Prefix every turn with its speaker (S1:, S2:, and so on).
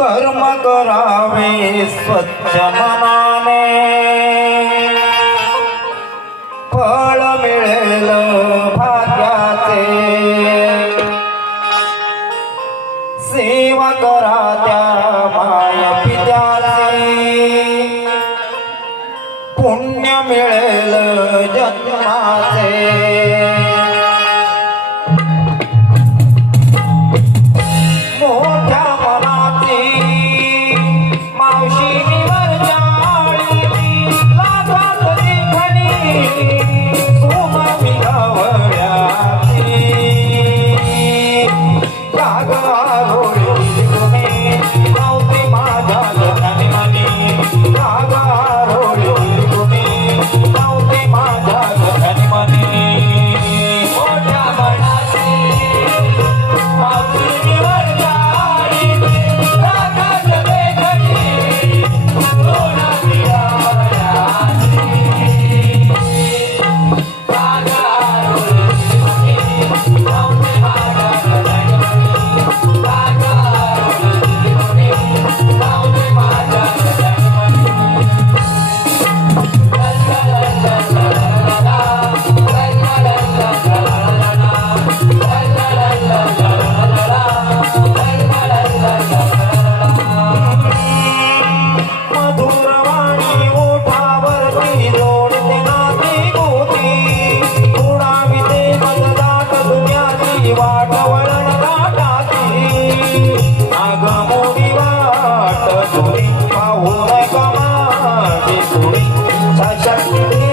S1: कर्म करावे स्वच्छ मनाने. फळ मिळेल भाग्याचे. सेवा करा त्या माय पित्याचे. पुण्य मिळेल जन्माचे. 你是彩